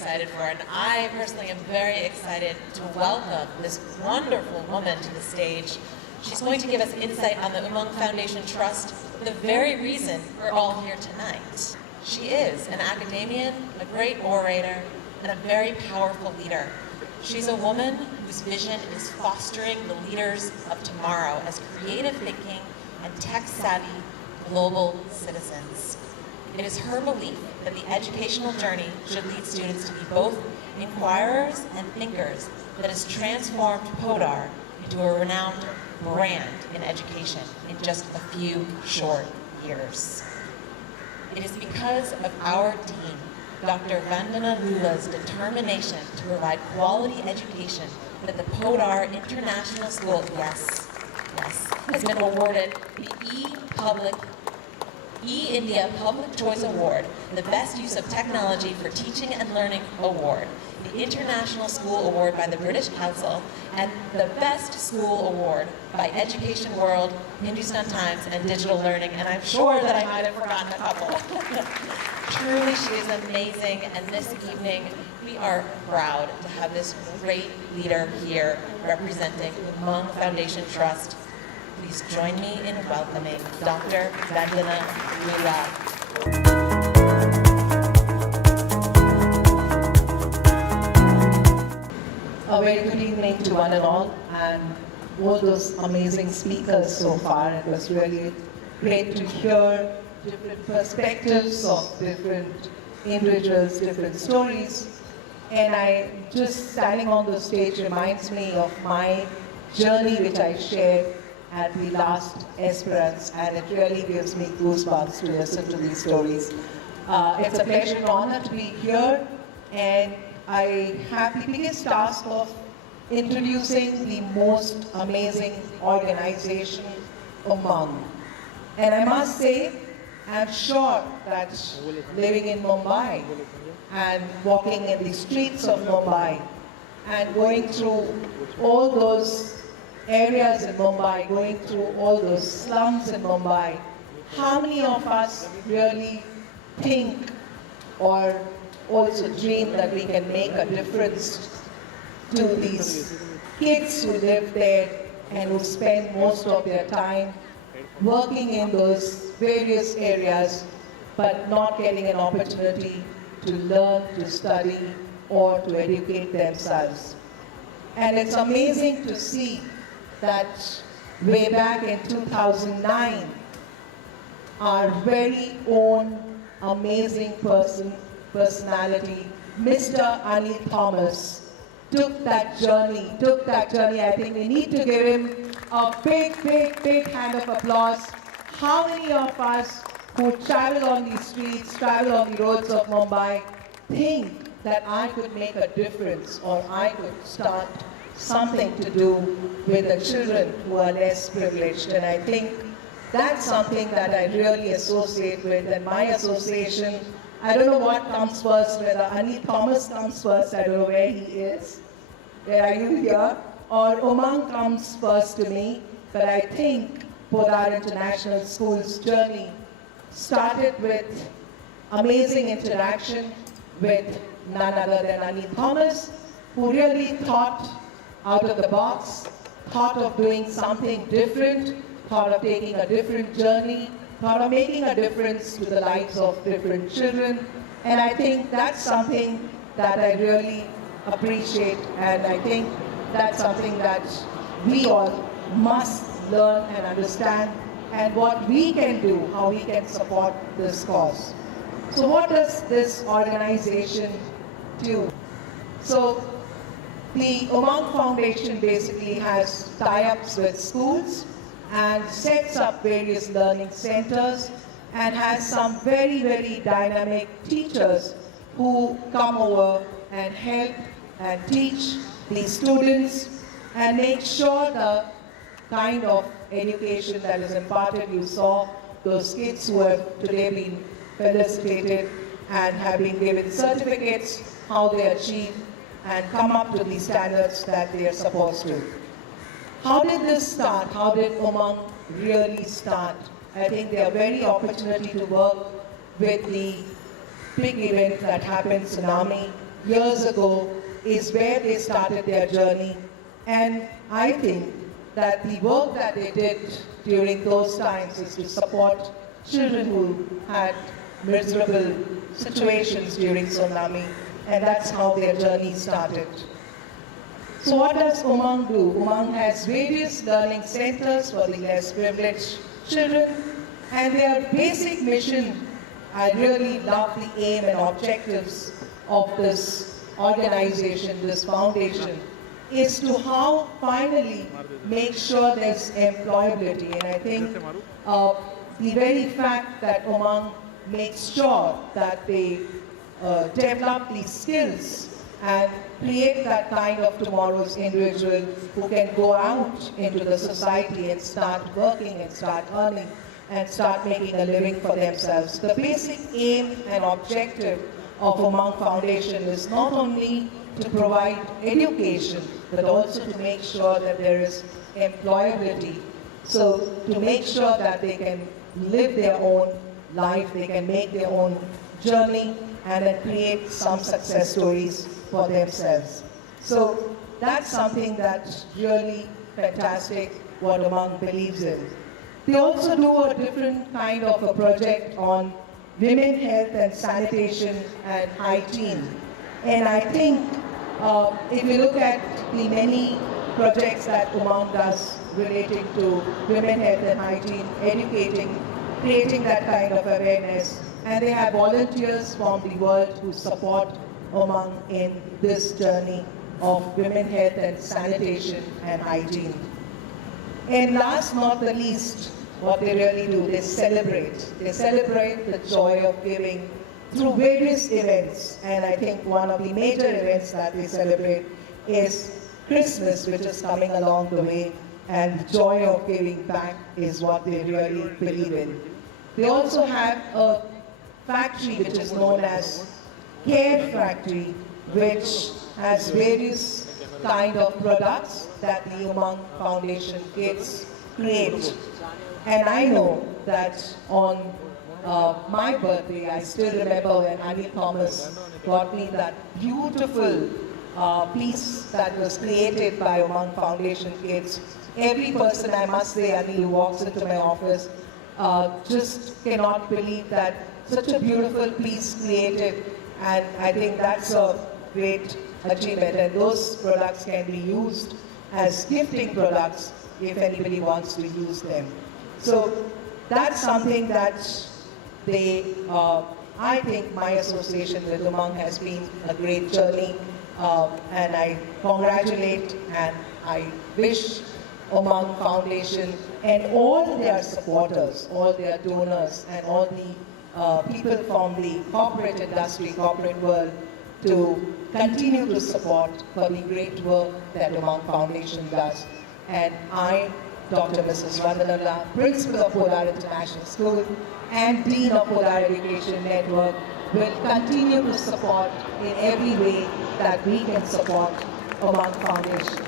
excited for, and I personally am very excited to welcome this wonderful woman to the stage. She's going to give us insight on the Umang Foundation Trust, the very reason we're all here tonight. She is an academician, a great orator, and a very powerful leader. She's a woman whose vision is fostering the leaders of tomorrow as creative thinking and tech-savvy global citizens. It is her belief that the educational journey should lead students to be both inquirers and thinkers that has transformed Podar into a renowned brand in education in just a few short years. It is because of our dean, Dr. Vandana Lulla's determination to provide quality education that the Podar International School, yes, has been awarded the E-India Public Choice Award, the Best Use of Technology for Teaching and Learning Award, the International School Award by the British Council, and the Best School Award by Education World, Hindustan Times, and Digital Learning, and I'm sure that I might have forgotten a couple. Truly, she is amazing, and this evening, we are proud to have this great leader here representing Umang Foundation Trust. Please join me in welcoming Dr. Vandana Lulla. A very good evening to one and all those amazing speakers so far. It was really great to hear different perspectives of different individuals, different stories. And just standing on the stage reminds me of my journey which I shared at the last Esperance, and it really gives me goosebumps to listen to these stories. It's a pleasure and honor to be here, and I have the biggest task of introducing the most amazing organization Umang. And I must say, I'm sure that living in Mumbai and walking in the streets of Mumbai and going through all those areas in Mumbai, going through all those slums in Mumbai, how many of us really think or also dream that we can make a difference to these kids who live there and who spend most of their time working in those various areas but not getting an opportunity to learn, to study, or to educate themselves. And it's amazing to see that way back in 2009, our very own amazing personality, Mr. Anil Thomas, took that journey. I think we need to give him a big hand of applause. How many of us who travel on these streets, travel on the roads of Mumbai, think that I could make a difference or I could start something to do with the children who are less privileged? And I think that's something that I really associate with. And my association, I don't know what comes first, whether Anil Thomas comes first, I don't know where he is, where are you here, or Umang comes first to me. But I think Podar International School's journey started with amazing interaction with none other than Anil Thomas, who really thought out of the box, thought of doing something different, thought of taking a different journey, thought of making a difference to the lives of different children. And I think that's something that I really appreciate, and I think that's something that we all must learn and understand, and what we can do, how we can support this cause. So what does this organization do? So the Umang Foundation basically has tie-ups with schools and sets up various learning centers and has some very dynamic teachers who come over and help and teach the students and make sure the kind of education that is imparted. You saw those kids who have today been felicitated and have been given certificates, how they achieve and come up to the standards that they are supposed to. How did this start? How did Umang really start? I think they are very opportunity to work with the big event that happened, tsunami, years ago is where they started their journey. And I think that the work that they did during those times is to support children who had miserable situations during tsunami, and that's how their journey started. So what does Umang do? Umang has various learning centers for the less privileged children, and their basic mission, I really love the aim and objectives of this organization, this foundation, is to how finally make sure there's employability. And I think the very fact that Umang makes sure that they develop these skills and create that kind of tomorrow's individual who can go out into the society and start working and start earning and start making a living for themselves. The basic aim and objective of Umang Foundation is not only to provide education, but also to make sure that there is employability. So to make sure that they can live their own life, they can make their own journey, and then create some success stories for themselves. So that's something that's really fantastic, what Umang believes in. They also do a different kind of a project on women health and sanitation and hygiene. And I think if you look at the many projects that Umang does relating to women health and hygiene, educating, creating that kind of awareness, and they have volunteers from the world who support Umang in this journey of women health and sanitation and hygiene. And last not the least, what they really do, they celebrate. They celebrate the joy of giving through various events. And I think one of the major events that they celebrate is Christmas, which is coming along the way. And the joy of giving back is what they really believe in. They also have a factory which is known as Care Factory, which has various kind of products that the Umang Foundation kids create. And I know that on my birthday, I still remember when Anil Thomas got me that beautiful piece that was created by Umang Foundation kids. Every person, I must say, Anil, who walks into my office, just cannot believe that such a beautiful piece created. And I think that's a great achievement. And those products can be used as gifting products if anybody wants to use them. So that's something that they, I think my association with Umang has been a great journey. And I congratulate and I wish Umang Foundation and all their supporters, all their donors, and all the people from the corporate industry, corporate world, to continue to support for the great work that Umang Foundation does. And I, Dr. Mrs. Vandana Lulla, Principal of Podar International School and Dean of Podar Education Network, will continue to support in every way that we can support Umang Foundation.